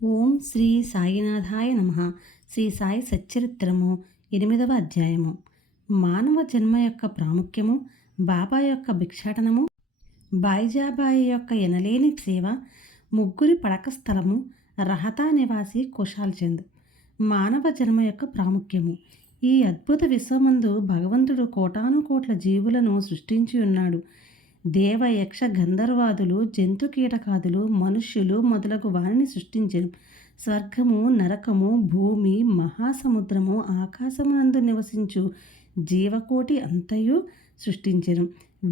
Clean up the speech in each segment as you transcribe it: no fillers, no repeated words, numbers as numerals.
ఓం శ్రీ సాయినాథాయ నమః. శ్రీ సాయి సచ్చరిత్రము 8వ అధ్యాయము. మానవ జన్మ యొక్క ప్రాముఖ్యము, బాబా యొక్క భిక్షాటనము, బాయిజాబాయి యొక్క ఎనలేని సేవ, ముగ్గురి పడక స్థలము, రహతా నివాసి కుశాల్ చంద్. మానవ జన్మ యొక్క ప్రాముఖ్యము. ఈ అద్భుత విశ్వమందు భగవంతుడు కోటాను కోట్ల జీవులను సృష్టించి ఉన్నాడు. దేవ యక్ష గంధర్వాదులు జంతు కీటకాదులు మనుష్యులు మొదలగు వారిని సృష్టించెను. స్వర్గము నరకము భూమి మహాసముద్రము ఆకాశమునందు నివసించు జీవకోటి అంతయు సృష్టించెను.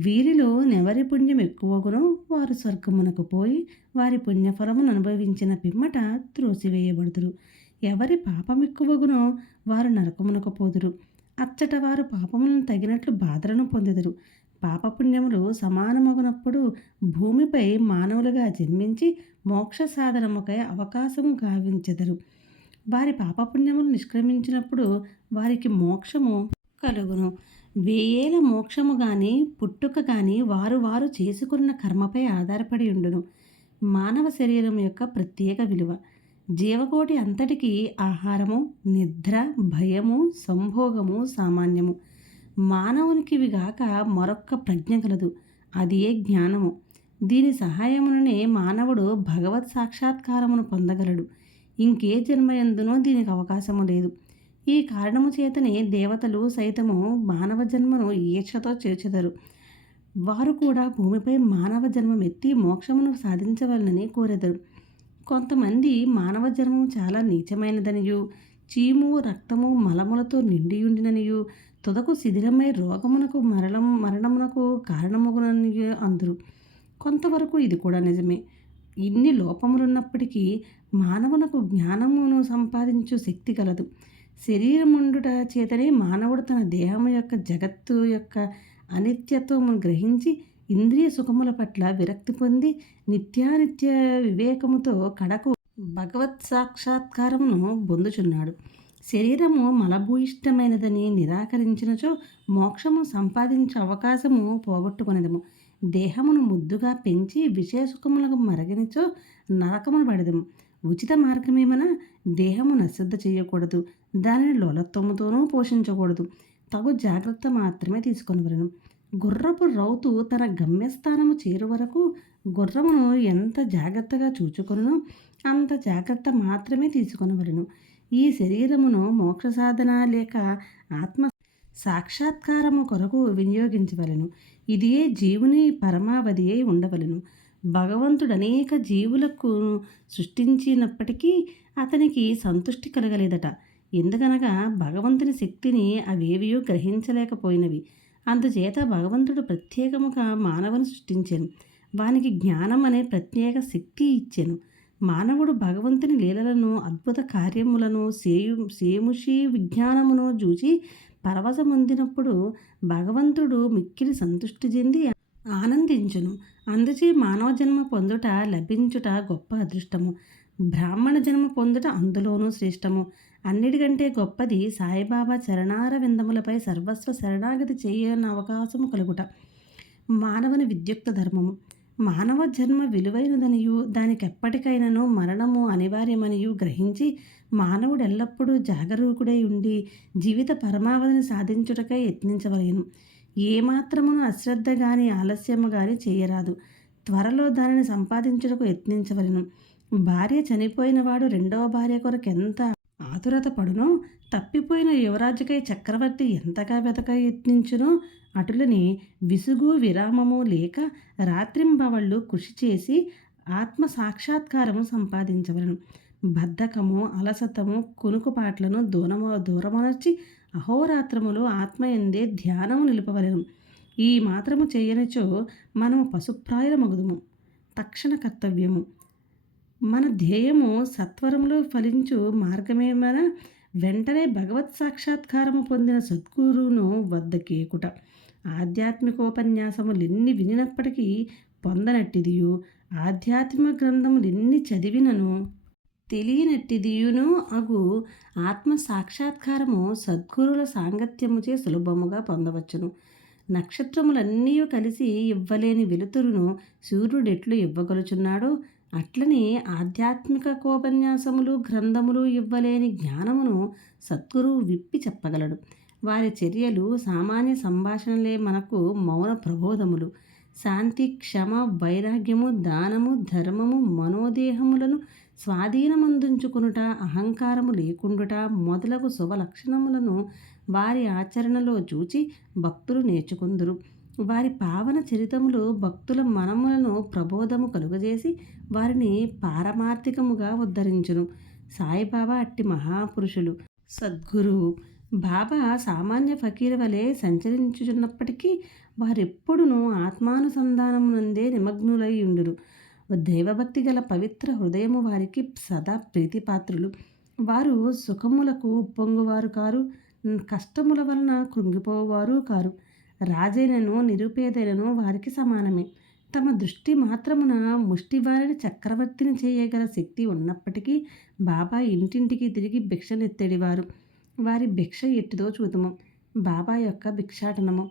వీరిలో నెవరి పుణ్యం ఎక్కువగునో వారు స్వర్గమునకు పోయి వారి పుణ్యఫలమును అనుభవించిన పిమ్మట త్రోసివేయబడుదురు. ఎవరి పాపం ఎక్కువగునో వారు నరకమునకు పోదురు. అచ్చట వారు పాపములను తగినట్లు బాధలను పొందెదరు. పాపపుణ్యములు సమానమగునప్పుడు భూమిపై మానవులుగా జన్మించి మోక్ష సాధనముకై అవకాశము గావించెదరు. వారి పాపపుణ్యములు నిష్క్రమించినప్పుడు వారికి మోక్షము కలుగును. వేయేల మోక్షము గాని పుట్టుక గాని వారు వారు చేసుకున్న కర్మపై ఆధారపడి ఉండును. మానవ శరీరం యొక్క ప్రత్యేక విలువ. జీవకోటి అంతటికి ఆహారము నిద్ర భయము సంభోగము సామాన్యము. మానవునికివిగాక మరొక్క ప్రజ్ఞ కలదు, అది ఏ జ్ఞానము. దీని సహాయముననే మానవుడు భగవత్ సాక్షాత్కారమును పొందగలడు. ఇంకే జన్మయందునో దీనికి అవకాశము లేదు. ఈ కారణము చేతనే దేవతలు సైతము మానవ జన్మను ఈర్షతో చేర్చెదరు. వారు కూడా భూమిపై మానవ జన్మమెత్తి మోక్షమును సాధించవలనని కోరెదరు. కొంతమంది మానవ జన్మము చాలా నీచమైనదనియు చీము రక్తము మలములతో నిండియుండిననియు తుదకు శిథిలమై రోగమునకు మరణమునకు కారణమగునని అందరు. కొంతవరకు ఇది కూడా నిజమే. ఇన్ని లోపములున్నప్పటికీ మానవునకు జ్ఞానమును సంపాదించు శక్తి కలదు. శరీరముండుట చేతనే మానవుడు తన దేహము యొక్క జగత్తు యొక్క అనిత్యత్వమును గ్రహించి ఇంద్రియ సుఖముల పట్ల విరక్తి పొంది నిత్యానిత్య వివేకముతో కడకు భగవత్ సాక్షాత్కారమును పొందుచున్నాడు. శరీరము మలభూయిష్టమైనదని నిరాకరించినచో మోక్షము సంపాదించే అవకాశము పోగొట్టుకునేదము. దేహమును ముద్దుగా పెంచి విషయసుఖములకు మరగనిచో నరకమును పడదము. ఉచిత మార్గమేమన దేహమును అశ్రద్ధ చేయకూడదు, దానిని లోలత్వముతోనూ పోషించకూడదు. తగు జాగ్రత్త మాత్రమే తీసుకొనవలెను. గుర్రపు రౌతు తన గమ్యస్థానము చేరు వరకు గుర్రమును ఎంత జాగ్రత్తగా చూచుకొనునో అంత జాగ్రత్త మాత్రమే తీసుకొనవలెను. ఈ శరీరమును మోక్ష సాధన లేక ఆత్మ సాక్షాత్కారము కొరకు వినియోగించవలెను. ఇదియే జీవుని పరమావధి అయి ఉండవలెను. భగవంతుడు అనేక జీవులకు సృష్టించినప్పటికీ అతనికి సంతృష్టి కలగలేదట. ఎందుకనగా భగవంతుని శక్తిని అవేవియూ గ్రహించలేకపోయినవి. అందుచేత భగవంతుడు ప్రత్యేకముగా మానవుని సృష్టించెను. వానికి జ్ఞానం అనే ప్రత్యేక శక్తి ఇచ్చెను. మానవుడు భగవంతుని లీలలను అద్భుత కార్యములను సేముషి విజ్ఞానమును చూచి పరవశమొందినప్పుడు భగవంతుడు మిక్కిలి సంతృష్టి చెంది ఆనందించును. అందుచే మానవ జన్మ పొందుట లభించుట గొప్ప అదృష్టము. బ్రాహ్మణ జన్మ పొందుట అందులోనూ శ్రేష్టము. అన్నిటికంటే గొప్పది సాయిబాబా చరణార విందములపై సర్వస్వ శరణాగతి చేయని అవకాశము కలుగుట. మానవుని విద్యుక్త ధర్మము. మానవ జన్మ విలువైనదనియు దానికెప్పటికైనాను మరణము అనివార్యమనియు గ్రహించి మానవుడు ఎల్లప్పుడూ జాగరూకుడై ఉండి జీవిత పరమావధిని సాధించుటకై యత్నించవలెను. ఏమాత్రమును అశ్రద్ధ గాని ఆలస్యము గాని చేయరాదు. త్వరలో దానిని సంపాదించుటకు యత్నించవలెను. భార్య చనిపోయినవాడు రెండవ భార్య కొరకు ఎంత ఆతురత పడునో, తప్పిపోయిన యువరాజుకై చక్రవర్తి ఎంతగా వెతక యత్నించునో అటులని విసుగు విరామము లేక రాత్రింబవళ్ళు కృషి చేసి ఆత్మ సాక్షాత్కారము సంపాదించవలను. బద్ధకము అలసతము కునుకుపాట్లను దూరమనర్చి అహోరాత్రములు ఆత్మయందే ధ్యానము నిలుపవలెను. ఈ మాత్రము చేయనిచో మనము పశుప్రాయులమగుదుము. తక్షణ కర్తవ్యము. మన ధ్యేయము సత్వరములో ఫలించు మార్గమేమన వెంటనే భగవత్ సాక్షాత్కారము పొందిన సద్గురువును వద్దకేకుట. ఆధ్యాత్మికోపన్యాసములెన్ని వినినప్పటికీ పొందనట్టిదియు ఆధ్యాత్మిక గ్రంథములెన్ని చదివినను తెలియనట్టిదియును అగు ఆత్మ సాక్షాత్కారము సద్గురుల సాంగత్యముచే సులభముగా పొందవచ్చును. నక్షత్రములన్నీ కలిసి ఇవ్వలేని వెలుతురును సూర్యుడెట్లు ఇవ్వగలుచున్నాడో అట్లనే ఆధ్యాత్మికోపన్యాసములు గ్రంథములు ఇవ్వలేని జ్ఞానమును సద్గురువు విప్పి చెప్పగలడు. వారి చర్యలు సామాన్య సంభాషణలే మనకు మౌన ప్రబోధములు. శాంతి, క్షమ, వైరాగ్యము, దానము, ధర్మము, మనోదేహములను స్వాధీనమందుంచుకునుట, అహంకారము లేకుండుట మొదలగు శుభ లక్షణములను వారి ఆచరణలో చూచి భక్తులు నేర్చుకుందురు. వారి పావన చరితములు భక్తుల మనములను ప్రబోధము కలుగజేసి వారిని పారమార్థికముగా ఉద్ధరించును. సాయిబాబా అట్టి మహాపురుషులు. సద్గురువు బాబా సామాన్య ఫకీరు వలె సంచరించుచున్నప్పటికీ వారెప్పుడునూ ఆత్మానుసంధానమునందే నిమగ్నులై ఉండురు. దైవభక్తి గల పవిత్ర హృదయము వారికి సదా ప్రీతిపాత్రులు. వారు సుఖములకు ఉప్పొంగువారు కారు, కష్టముల వలన కృంగిపోవారు కారు. రాజైనను నిరుపేదైనను వారికి సమానమే. తమ దృష్టి మాత్రమున ముష్టివారిని చక్రవర్తిని చేయగల శక్తి ఉన్నప్పటికీ బాబా ఇంటింటికి తిరిగి భిక్షనెత్తడివారు. వారి భిక్ష ఎట్టిదో చూతుము. బాబా యొక్క భిక్షాటనము.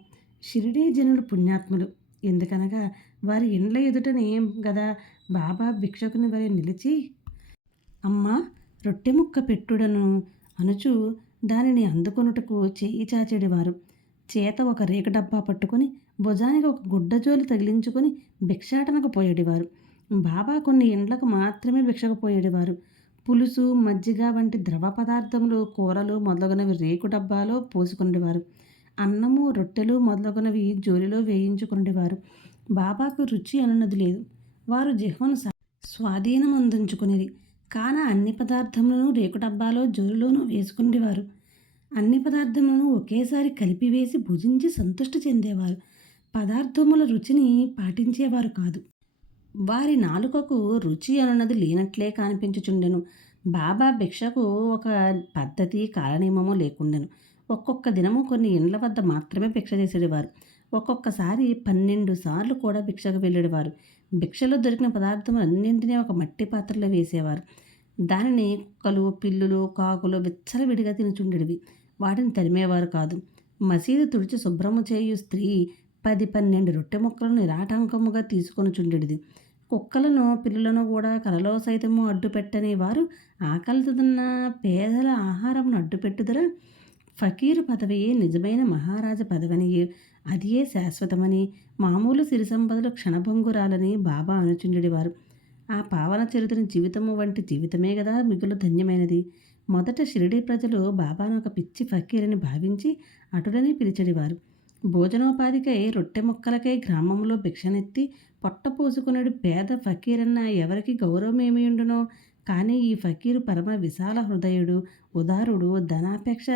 షిరిడీ జనులు పుణ్యాత్ములు. ఎందుకనగా వారి ఇండ్ల ఎదుటనే గదా బాబా భిక్షకుని వలె నిలిచి, అమ్మా రొట్టె ముక్క పెట్టుడను అనుచు దానిని అందుకొనుటకు చేయి చాచెడివారు. చేత ఒక రేకు డబ్బా పట్టుకొని భుజానికి ఒక గుడ్డజోలు తగిలించుకొని భిక్షాటనకు పోయేడివారు. బాబా కొన్ని ఇండ్లకు మాత్రమే భిక్షకు పోయేడివారు. పులుసు, మజ్జిగ వంటి ద్రవ పదార్థములు, కూరలు మొదలగునవి రేకు డబ్బాలో పోసుకునేవారు. అన్నము, రొట్టెలు మొదలగునవి జోలిలో వేయించుకునేవారు. బాబాకు రుచి అనున్నది లేదు. వారు జిహ్వను స్వాధీనమందుంచుకునేది. కాన అన్ని పదార్థములను రేకు డబ్బాలో జోలిలోనూ వేసుకునేవారు. అన్ని పదార్థములను ఒకేసారి కలిపివేసి భుజించి సంతృష్టి చెందేవారు. పదార్థముల రుచిని పాటించేవారు కాదు. వారి నాలుకకు రుచి అనున్నది లేనట్లే కనిపించుచుండెను. బాబా భిక్షకు ఒక పద్ధతి, కాలనియమము లేకుండెను. ఒక్కొక్క దినము కొన్ని ఇండ్ల వద్ద మాత్రమే భిక్ష చేసేవారు. ఒక్కొక్కసారి 12 సార్లు కూడా భిక్షకు వెళ్ళేవారు. భిక్షలో దొరికిన పదార్థములన్నింటినీ ఒక మట్టి పాత్రలో వేసేవారు. దానిని కుక్కలు, పిల్లులు, కాకులు విచ్చలవిడిగా తినుచుండెడివి. వాటిని తరిమేవారు కాదు. మసీదు తుడిచి శుభ్రము చేయు స్త్రీ 10-12 రొట్టె ముక్కలను నిరాటంకముగా తీసుకొని చుండెడిది. కుక్కలను, పిల్లులను కూడా కలలో సైతము అడ్డుపెట్టని వారు ఆకలితున్న పేదల ఆహారమును అడ్డుపెట్టుదరా? ఫకీరు పదవియే నిజమైన మహారాజ పదవని, అదియే శాశ్వతమని, మామూలు సిరి సంపదలు క్షణభంగురాలని బాబా అనుచుండెడివారు. ఆ పావన చరిత్రని జీవితము వంటి జీవితమే గదా మిగులు ధన్యమైనది. మొదట షిరిడీ ప్రజలు బాబాను ఒక పిచ్చి ఫకీరని భావించి అటులని పిలిచెడివారు. భోజనోపాధికై రొట్టె ముక్కలకై గ్రామంలో భిక్షనెత్తి పొట్ట పోసుకునేడు పేద ఫకీరన్న ఎవరికి గౌరవమేమియుండునో. కానీ ఈ ఫకీరు పరమ విశాల హృదయుడు, ఉదారుడు, ధనాపేక్ష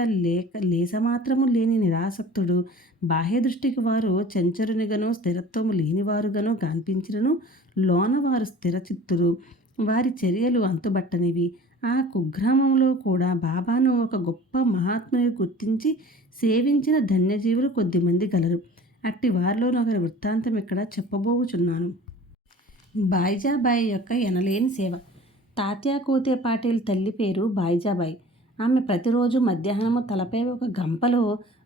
లేసమాత్రము లేని నిరాసక్తుడు. బాహ్య దృష్టికి వారు చంచరునిగను స్థిరత్వము లేనివారుగాను కనిపించినను లోన వారు స్థిరచిత్తులు. వారి చర్యలు అంతుబట్టనివి. ఆ కుగ్రామంలో కూడా బాబాను ఒక గొప్ప మహాత్ముని గుర్తించి సేవించిన ధన్యజీవులు కొద్దిమంది గలరు. అట్టి వారిలో ఒకరి వృత్తాంతం ఇక్కడ చెప్పబోచున్నాను. బాయిజాబాయి యొక్క ఎనలేని సేవ. తాత్యా కోతే పాటిల్ తల్లి పేరు బాయిజాబాయి. ఆమె ప్రతిరోజు మధ్యాహ్నము తలపై ఒక గంపలో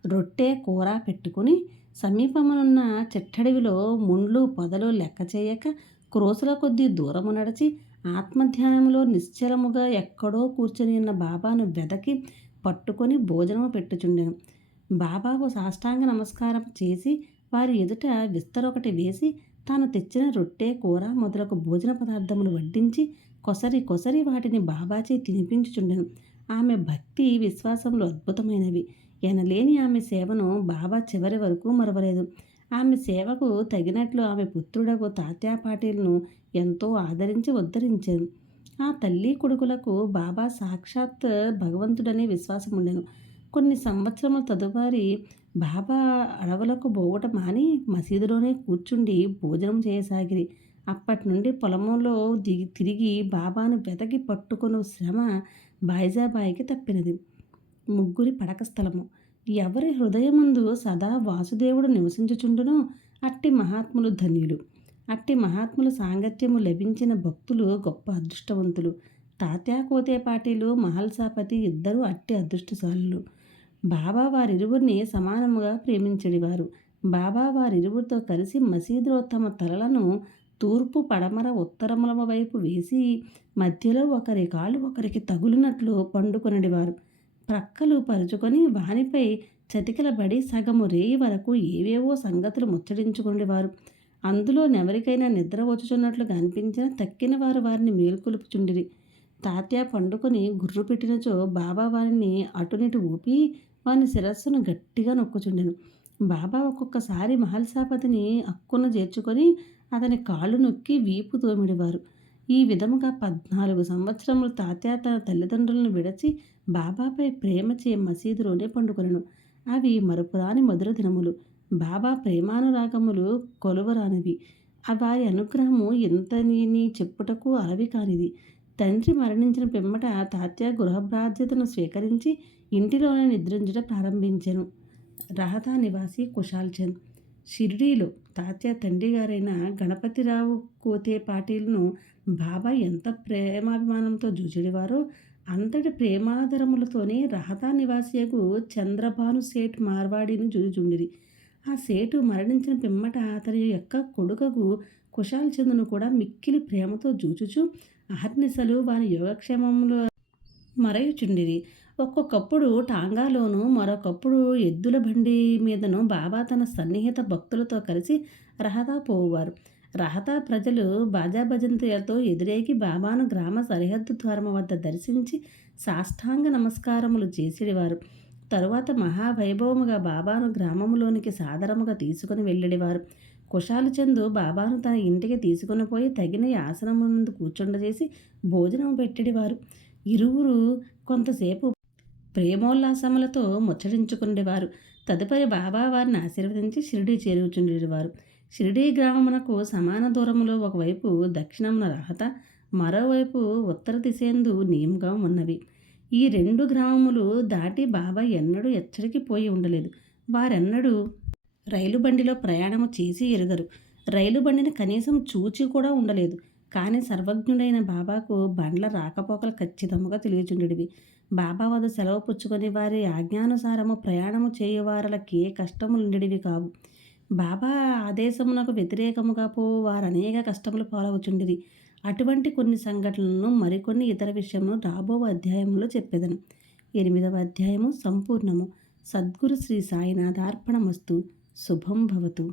రొట్టె, కూర పెట్టుకుని సమీపమునున్న చెట్టడవిలో ముండ్లు, పొదలు లెక్క చేయక క్రోసుల కొద్దీ దూరము నడిచి ఆత్మధ్యానములో నిశ్చలముగా ఎక్కడో కూర్చొని ఉన్న బాబాను వెదకి పట్టుకొని భోజనము పెట్టుచుండెను. బాబాకు సాష్టాంగ నమస్కారం చేసి వారి ఎదుట విస్తరొకటి వేసి తాను తెచ్చిన రొట్టె, కూర మొదలగు భోజన పదార్థములు వడ్డించి కొసరి వాటిని బాబాచే తినిపించుచుండెను. ఆమె భక్తి, విశ్వాసములు అద్భుతమైనవి. ఎనలేని ఆమె సేవను బాబా చివరి వరకు మరవలేదు. ఆమె సేవకు తగినట్లు ఆమె పుత్రుడకు తాత్యా పాటిల్ను ఎంతో ఆదరించి ఉద్ధరించారు. ఆ తల్లి కొడుకులకు బాబా సాక్షాత్ భగవంతుడనే విశ్వాసం ఉండెను. కొన్ని సంవత్సరముల తదుపరి బాబా అడవులకు పోవట మాని మసీదులోనే కూర్చుండి భోజనం చేయసాగిరి. అప్పటి నుండి పొలములో తిరిగి బాబాను వెతకి పట్టుకొను శ్రమ బాయిజాబాయికి తప్పినది. ముగ్గురి పడక స్థలము. ఎవరి హృదయముందు సదా వాసుదేవుడు నివసించుచుండునో అట్టి మహాత్ములు ధన్యులు. అట్టి మహాత్ముల సాంగత్యము లభించిన భక్తులు గొప్ప అదృష్టవంతులు. తాత్యా కోతే పాటీలు, మహల్సాపతి ఇద్దరూ అట్టి అదృష్టశాలులు. బాబా వారిరువురిని సమానముగా ప్రేమించడివారు. బాబా వారిరువురితో కలిసి మసీదులో తమ తలలను తూర్పు పడమర ఉత్తరముల వైపు వేసి మధ్యలో ఒకరి కాలు ఒకరికి తగులునట్లు పండుకొనిడివారు. ప్రక్కలు పరుచుకొని వానిపై చతికిలబడి సగము రేయి వరకు ఏవేవో సంగతులు ముచ్చటించుకునేవారు. అందులో నెవరికైనా నిద్ర వచ్చుచున్నట్లుగా అనిపించిన తక్కిన వారు వారిని మేలుకొలుపుచుండిరి. తాత్య పండుకొని గుర్రు పెట్టినచో బాబా వారిని అటునిటు ఊపి వాని శిరస్సును గట్టిగా నొక్కుచుండెను. బాబా ఒక్కొక్కసారి మహల్సాపతిని అక్కున చేర్చుకొని అతని కాళ్ళు నొక్కి వీపు తోమిడివారు. ఈ విధముగా 14 సంవత్సరములు తాత్య తన తల్లిదండ్రులను విడచి బాబాపై ప్రేమచే మసీదులోనే పండుకొనెను. అవి మరుపురాని మధుర దినములు. బాబా ప్రేమానురాగములు కొలువరానివి. వారి అనుగ్రహము ఎంతని చెప్పుటకు అలవి కానిది. తండ్రి మరణించిన పిమ్మట తాత్య గృహ బాధ్యతను స్వీకరించి ఇంటిలోనే నిద్రించుట ప్రారంభించెను. రహతా నివాసి కుశాల్ చంద్. షిరిడీలో తాత్య తండ్రి గారైన గణపతిరావు కోతే పాటిల్ను బాబా ఎంత ప్రేమాభిమానంతో జూచిడివారో అంతటి ప్రేమాదరములతోనే రహతా నివాసియకు చంద్రభాను సేఠ్ మార్వాడిని జూచుచుండిరి. ఆ సేటు మరణించిన పిమ్మట అతని యొక్క కొడుకకు కుశాల్ చంద్ను కూడా మిక్కిలి ప్రేమతో జూచుచు అహర్నిశలు వాని యోగక్షేమములు మరయుచుండిరి. ఒక్కొక్కప్పుడు టాంగాలోను మరొకప్పుడు ఎద్దుల బండి మీదను బాబా తన సన్నిహిత భక్తులతో కలిసి రహతా పోవువారు. రహతా ప్రజలు బాజాభజంతులతో ఎదురేగి బాబాను గ్రామ సరిహద్దు ద్వారము వద్ద దర్శించి సాష్టాంగ నమస్కారములు చేసిడివారు. తరువాత మహావైభవముగా బాబాను గ్రామములోనికి సాదరముగా తీసుకుని వెళ్ళిడివారు. కుశాల్ చంద్ బాబాను తన ఇంటికి తీసుకుని పోయి తగిన ఆసనమునందు కూర్చుండజేసి భోజనం పెట్టిడివారు. ఇరువురు కొంతసేపు ప్రేమోల్లాసములతో ముచ్చటించుకునేవారు. తదుపరి బాబా వారిని ఆశీర్వదించి షిరిడీ చేరుచుండేవారు. షిరిడీ గ్రామమునకు సమాన దూరములో ఒకవైపు దక్షిణమున రహత, మరోవైపు ఉత్తర దిశయందు నీమ్గాం ఉన్నవి. ఈ 2 గ్రామములు దాటి బాబా ఎన్నడూ ఎచ్చడికి పోయి ఉండలేదు. వారెన్నడూ రైలు బండిలో ప్రయాణము చేసి ఎరుగరు. రైలు బండిని కనీసం చూచి కూడా ఉండలేదు. కానీ సర్వజ్ఞుడైన బాబాకు బండ్ల రాకపోకలు ఖచ్చితముగా తెలియచుండెడివి. బాబా వద్ద సెలవు పుచ్చుకొని వారి ఆజ్ఞానుసారము ప్రయాణము చేయువారలకే కష్టములుండెడివి కావు. బాబా ఆదేశమునకు వ్యతిరేకముగా పోవు వారనేక కష్టములు పాలవుచుండిరి. అటువంటి కొన్ని సంఘటనలను మరికొన్ని ఇతర విషయములు రాబో అధ్యాయంలో చెప్పెదను. 8వ అధ్యాయము సంపూర్ణము. సద్గురు శ్రీ సాయినాథార్పణమస్తు. శుభం భవతు.